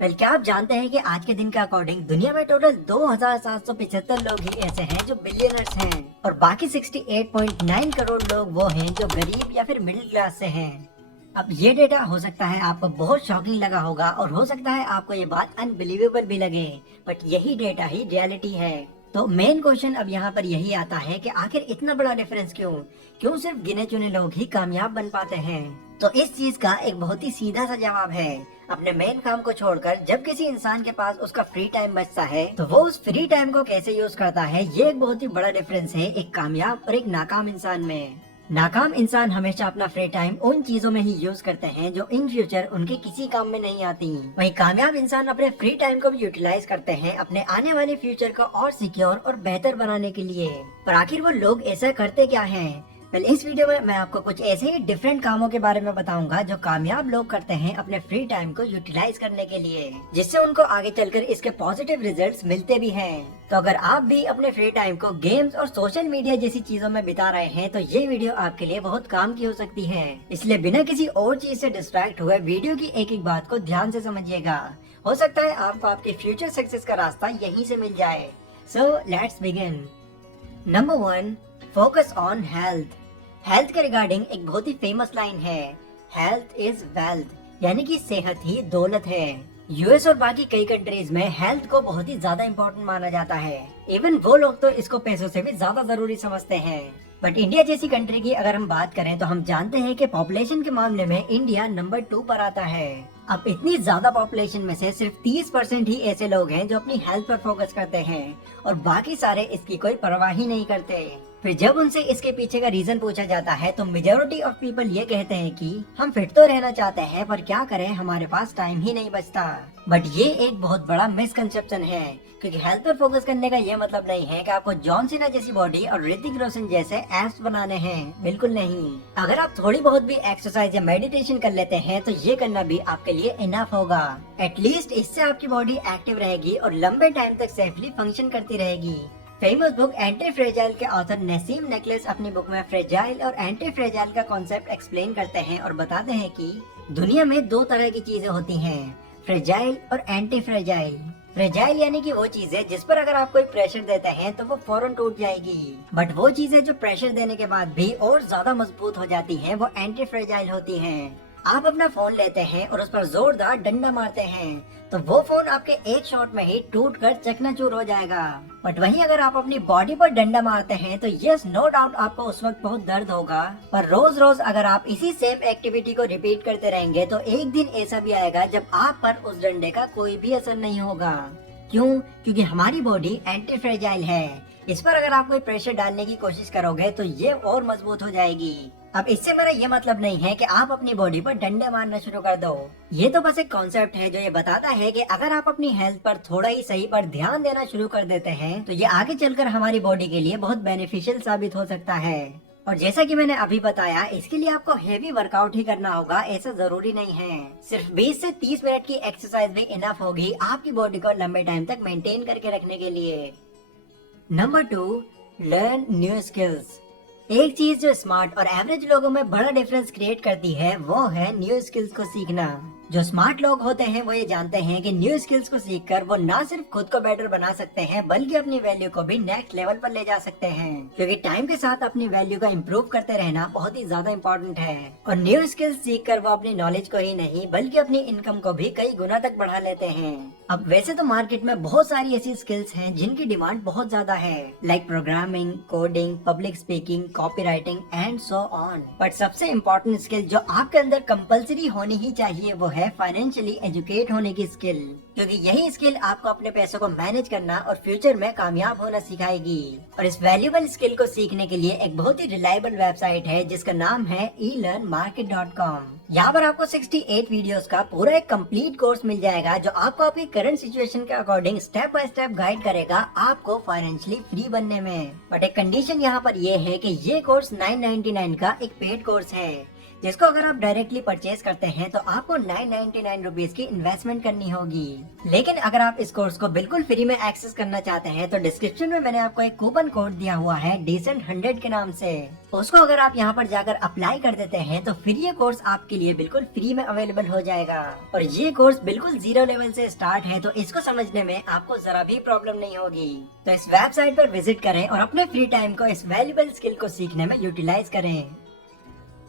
क्या आप जानते हैं कि आज के दिन के अकॉर्डिंग दुनिया में टोटल 2775 लोग ही ऐसे हैं जो बिलियनर्स हैं और बाकी 68.9 करोड़ लोग वो हैं जो गरीब या फिर मिडिल क्लास से हैं। अब ये डेटा हो सकता है आपको बहुत शॉकिंग लगा होगा और हो सकता है आपको ये बात अनबिलीवेबल भी लगे, बट यही डेटा ही रियलिटी है। तो मेन क्वेश्चन अब यहाँ पर यही आता है कि आखिर इतना बड़ा डिफरेंस क्यों क्यों सिर्फ गिने चुने लोग ही कामयाब बन पाते हैं। तो इस चीज का एक बहुत ही सीधा सा जवाब है, अपने मेन काम को छोड़कर जब किसी इंसान के पास उसका फ्री टाइम बचता है तो वो उस फ्री टाइम को कैसे यूज करता है। ये एक बहुत ही बड़ा डिफरेंस है एक कामयाब और एक नाकाम इंसान में। नाकाम इंसान हमेशा अपना फ्री टाइम उन चीजों में ही यूज करते हैं जो इन फ्यूचर उनके किसी काम में नहीं आती। वहीं कामयाब इंसान अपने फ्री टाइम को भी यूटिलाइज करते हैं अपने आने वाले फ्यूचर को और सिक्योर और बेहतर बनाने के लिए। पर आखिर वो लोग ऐसा करते क्या हैं? इस वीडियो में मैं आपको कुछ ऐसे ही डिफरेंट कामों के बारे में बताऊंगा जो कामयाब लोग करते हैं अपने फ्री टाइम को यूटिलाइज करने के लिए, जिससे उनको आगे चलकर इसके पॉजिटिव रिजल्ट्स मिलते भी हैं। तो अगर आप भी अपने फ्री टाइम को गेम्स और सोशल मीडिया जैसी चीजों में बिता रहे हैं तो ये वीडियो आपके लिए बहुत काम की हो सकती है। इसलिए बिना किसी और चीज से डिस्ट्रैक्ट हुए वीडियो की एक एक बात को ध्यान से समझिएगा। हो सकता है आपको आपके फ्यूचर सक्सेस का रास्ता यहीं से मिल जाए। So let's begin. Number 1, focus on health. Health के रिगार्डिंग एक बहुत ही फेमस लाइन है, हेल्थ इज वेल्थ, यानी कि सेहत ही दौलत है। यूएस और बाकी कई कंट्रीज में हेल्थ को बहुत ही ज्यादा इम्पोर्टेंट माना जाता है। इवन वो लोग तो इसको पैसों से भी ज्यादा जरूरी समझते हैं। बट इंडिया जैसी कंट्री की अगर हम बात करें तो हम जानते हैं कि पॉपुलेशन के मामले में इंडिया नंबर 2 पर आता है। अब इतनी ज्यादा पॉपुलेशन में से सिर्फ 30% ही ऐसे लोग हैं जो अपनी हेल्थ पर फोकस करते हैं और बाकी सारे इसकी कोई परवाह ही नहीं करते। फिर जब उनसे इसके पीछे का रीजन पूछा जाता है तो मेजोरिटी ऑफ पीपल ये कहते हैं कि हम फिट तो रहना चाहते हैं पर क्या करें, हमारे पास टाइम ही नहीं बचता। बट ये एक बहुत बड़ा मिसकंसेप्शन है, क्योंकि हेल्थ पर फोकस करने का ये मतलब नहीं है कि आपको जॉन सीना जैसी बॉडी और ऋतिक रोशन जैसे एब्स बनाने हैं, बिल्कुल नहीं। अगर आप थोड़ी बहुत भी एक्सरसाइज या मेडिटेशन कर लेते हैं तो ये करना भी आपके लिए इनफ होगा। एटलीस्ट इससे आपकी बॉडी एक्टिव रहेगी और लंबे टाइम तक सेफली फंक्शन करती रहेगी। फेमस बुक एंटी फ्रेजाइल के ऑथर नसीम नेकलेस अपनी बुक में फ्रेजाइल और एंटी फ्रेजाइल का कॉन्सेप्ट एक्सप्लेन करते हैं और बताते हैं कि दुनिया में 2 तरह की चीजें होती हैं, फ्रेजाइल और एंटी फ्रेजाइल। फ्रेजाइल यानी कि वो चीजें जिस पर अगर आप कोई प्रेशर देते हैं तो वो फौरन टूट जाएगी, बट वो चीजें जो प्रेशर देने के बाद भी और ज्यादा मजबूत हो जाती हैं वो एंटी फ्रेजाइल होती हैं। आप अपना फोन लेते हैं और उस पर जोरदार डंडा मारते हैं तो वो फोन आपके एक शॉट में ही टूटकर चकनाचूर हो जाएगा। बट वहीं अगर आप अपनी बॉडी पर डंडा मारते हैं तो यस नो डाउट आपको उस वक्त बहुत दर्द होगा, पर रोज रोज अगर आप इसी सेम एक्टिविटी को रिपीट करते रहेंगे तो एक दिन ऐसा भी आएगा जब आप पर उस डंडे का कोई भी असर नहीं होगा। क्यों? क्योंकि हमारी बॉडी एंटी फ्रेजाइल है। इस पर अगर आप कोई प्रेशर डालने की कोशिश करोगे तो ये और मजबूत हो जाएगी। अब इससे मेरा ये मतलब नहीं है कि आप अपनी बॉडी पर डंडे मारना शुरू कर दो। ये तो बस एक कॉन्सेप्ट है जो ये बताता है कि अगर आप अपनी हेल्थ पर थोड़ा ही सही पर ध्यान देना शुरू कर देते हैं तो ये आगे चलकर हमारी बॉडी के लिए बहुत बेनिफिशियल साबित हो सकता है। और जैसा कि मैंने अभी बताया, इसके लिए आपको हेवी वर्कआउट ही करना होगा, ऐसा जरूरी नहीं है। सिर्फ 20 से 30 मिनट की एक्सरसाइज भी इनफ होगी आपकी बॉडी को लंबे टाइम तक मेंटेन करके रखने के लिए। Number 2, learn new skills. एक चीज जो स्मार्ट और एवरेज लोगों में बड़ा डिफरेंस क्रिएट करती है वो है न्यू स्किल्स को सीखना। जो स्मार्ट लोग होते हैं वो ये जानते हैं कि न्यू स्किल्स को सीखकर वो ना सिर्फ खुद को बेटर बना सकते हैं बल्कि अपनी वैल्यू को भी नेक्स्ट लेवल पर ले जा सकते हैं, क्योंकि टाइम के साथ अपनी वैल्यू का इम्प्रूव करते रहना बहुत ही ज्यादा इम्पोर्टेंट है। और न्यू स्किल्स सीखकर वो अपनी नॉलेज को ही नहीं बल्कि अपनी इनकम को भी कई गुना तक बढ़ा लेते हैं। अब वैसे तो मार्केट में बहुत सारी ऐसी स्किल्स हैं जिनकी डिमांड बहुत ज्यादा है, like programming, coding, public speaking, copywriting and so on. But सबसे इम्पोर्टेंट स्किल जो आपके अंदर कंपलसरी होनी ही चाहिए वो है फाइनेंशियली एजुकेट होने की स्किल, क्योंकि यही स्किल आपको अपने पैसों को मैनेज करना और फ्यूचर में कामयाब होना सिखाएगी। और इस वैल्यूएबल स्किल को सीखने के लिए एक बहुत ही रिलायबल वेबसाइट है जिसका नाम है elearnmarket.com। यहाँ पर आपको 68 वीडियोस का पूरा एक कंप्लीट कोर्स मिल जाएगा जो आपको आपकी करंट सिचुएशन के according step by step guide करेगा आपको फाइनेंशियली फ्री बनने में। बट एक कंडीशन यहाँ पर ये है कि ये कोर्स 999 का एक पेड कोर्स है, जिसको अगर आप डायरेक्टली परचेज करते हैं तो आपको 999 रुपीज की इन्वेस्टमेंट करनी होगी। लेकिन अगर आप इस कोर्स को बिल्कुल फ्री में एक्सेस करना चाहते हैं तो डिस्क्रिप्शन में मैंने आपको एक कूपन कोड दिया हुआ है Decent100 के नाम से। उसको अगर आप यहाँ पर जाकर अप्लाई कर देते हैं तो फिर ये कोर्स आपके लिए बिल्कुल फ्री में अवेलेबल हो जाएगा। और ये कोर्स बिल्कुल 0 लेवल से स्टार्ट है, तो इसको समझने में आपको जरा भी प्रॉब्लम नहीं होगी। तो इस वेबसाइट पर विजिट करें और अपने फ्री टाइम को इस वैल्यूएबल स्किल को सीखने में यूटिलाइज करें।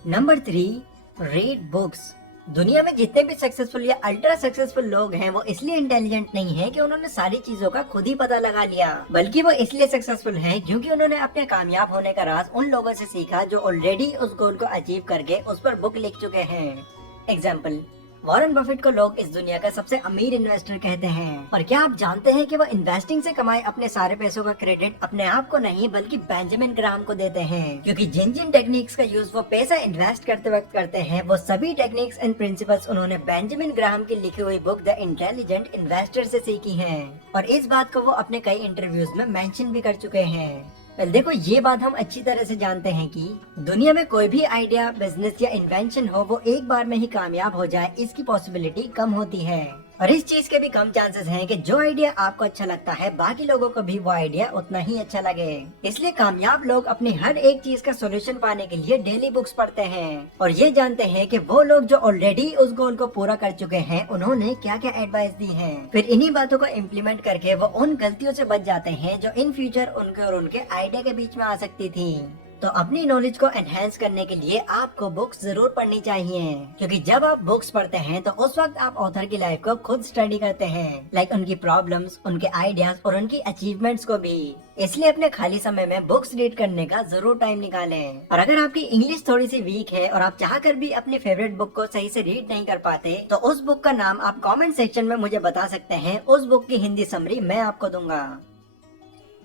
Number 3, read books. दुनिया में जितने भी सक्सेसफुल या अल्ट्रा सक्सेसफुल लोग हैं वो इसलिए इंटेलिजेंट नहीं है कि उन्होंने सारी चीजों का खुद ही पता लगा लिया, बल्कि वो इसलिए सक्सेसफुल हैं क्योंकि उन्होंने अपने कामयाब होने का राज उन लोगों से सीखा जो ऑलरेडी उस गोल को अचीव करके उस पर बुक लिख चुके हैं। एग्जाम्पल, वॉरेन बफेट को लोग इस दुनिया का सबसे अमीर इन्वेस्टर कहते हैं। पर क्या आप जानते हैं कि वो इन्वेस्टिंग से कमाए अपने सारे पैसों का क्रेडिट अपने आप को नहीं बल्कि बेंजामिन ग्राहम को देते हैं, क्योंकि जिन जिन टेक्निक्स का यूज वो पैसा इन्वेस्ट करते वक्त करते हैं वो सभी टेक्निक्स एंड प्रिंसिपल्स उन्होंने बेंजामिन ग्राहम की लिखी हुई बुक द इंटेलिजेंट इन्वेस्टर से सीखी है। और इस बात को वो अपने कई इंटरव्यूज में मेंशन भी कर चुके हैं। देखो, ये बात हम अच्छी तरह से जानते हैं कि दुनिया में कोई भी आइडिया, बिजनेस या इन्वेंशन हो वो एक बार में ही कामयाब हो जाए इसकी पॉसिबिलिटी कम होती है। और इस चीज के भी कम चांसेस हैं कि जो आइडिया आपको अच्छा लगता है बाकी लोगों को भी वो आइडिया उतना ही अच्छा लगे। इसलिए कामयाब लोग अपनी हर एक चीज का सॉल्यूशन पाने के लिए डेली बुक्स पढ़ते हैं और ये जानते हैं कि वो लोग जो ऑलरेडी उस गोल को पूरा कर चुके हैं उन्होंने क्या क्या एडवाइस दी है। फिर इन्हीं बातों को इम्प्लीमेंट करके वो उन गलतियों से बच जाते हैं जो इन फ्यूचर उनके और उनके आइडिया के बीच में आ सकती थी। तो अपनी नॉलेज को एनहेंस करने के लिए आपको बुक्स जरूर पढ़नी चाहिए, क्योंकि जब आप बुक्स पढ़ते हैं तो उस वक्त आप ऑथर की लाइफ को खुद स्टडी करते हैं, लाइक उनकी प्रॉब्लम्स, उनके आइडियाज और उनकी अचीवमेंट्स को भी। इसलिए अपने खाली समय में बुक्स रीड करने का जरूर टाइम निकालें। और अगर आपकी इंग्लिश थोड़ी सी वीक है और आप चाहकर भी अपनी फेवरेट बुक को सही से रीड नहीं कर पाते तो उस बुक का नाम आप कमेंट सेक्शन में मुझे बता सकते हैं। उस बुक की हिंदी समरी मैं आपको दूंगा।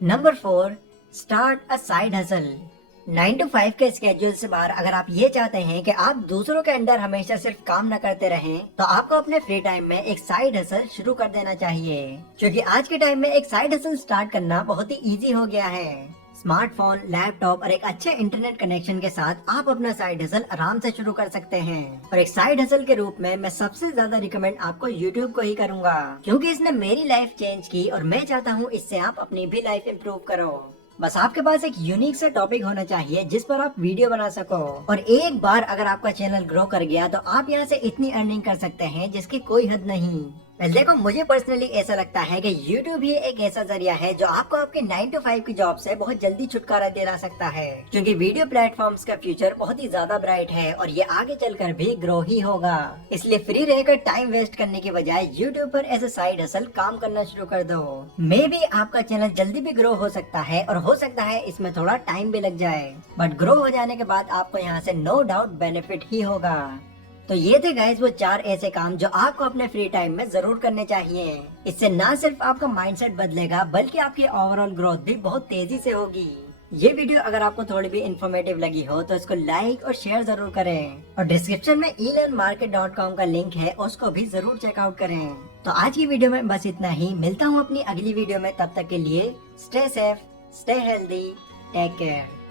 Number 4, start a side hustle. 9 to 5 के स्केड्यूल से बाहर अगर आप ये चाहते हैं कि आप दूसरों के अंडर हमेशा सिर्फ काम न करते रहें, तो आपको अपने फ्री टाइम में एक साइड हसल शुरू कर देना चाहिए, क्योंकि आज के टाइम में एक साइड हसल स्टार्ट करना बहुत ही इजी हो गया है। स्मार्टफोन, लैपटॉप और एक अच्छे इंटरनेट कनेक्शन के साथ आप अपना साइड हसल आराम से शुरू कर सकते हैं। और एक साइड हसल के रूप में मैं सबसे ज्यादा रिकमेंड आपको YouTube को ही करूंगा, क्योंकि इसने मेरी लाइफ चेंज की और मैं चाहता हूँ इससे आप अपनी भी लाइफ इम्प्रूव करो। बस आपके पास एक यूनिक सा टॉपिक होना चाहिए जिस पर आप वीडियो बना सको। और एक बार अगर आपका चैनल ग्रो कर गया तो आप यहाँ से इतनी अर्निंग कर सकते हैं जिसकी कोई हद नहीं। देखो, मुझे पर्सनली ऐसा लगता है कि YouTube ही एक ऐसा जरिया है जो आपको आपके 9 to 5 की जॉब से बहुत जल्दी छुटकारा दिला सकता है, क्योंकि वीडियो प्लेटफॉर्म्स का फ्यूचर बहुत ही ज्यादा ब्राइट है और ये आगे चलकर भी ग्रो ही होगा। इसलिए फ्री रहकर टाइम वेस्ट करने की बजाय YouTube पर एज ए साइड हसल काम करना शुरू कर दो। मे बी आपका चैनल जल्दी भी ग्रो हो सकता है और हो सकता है इसमें थोड़ा टाइम भी लग जाए, बट ग्रो हो जाने के बाद आपको यहाँ से नो डाउट बेनिफिट ही होगा। तो ये थे गाइस वो 4 ऐसे काम जो आपको अपने फ्री टाइम में जरूर करने चाहिए। इससे ना सिर्फ आपका माइंडसेट बदलेगा बल्कि आपकी ओवरऑल ग्रोथ भी बहुत तेजी से होगी। ये वीडियो अगर आपको थोड़ी भी इन्फॉर्मेटिव लगी हो तो इसको लाइक और शेयर जरूर करें और डिस्क्रिप्शन में elearnmarket.com का लिंक है, उसको भी जरूर चेकआउट करें। तो आज की वीडियो में बस इतना ही। मिलता हूँ अपनी अगली वीडियो में, तब तक के लिए stay safe, stay healthy, take care.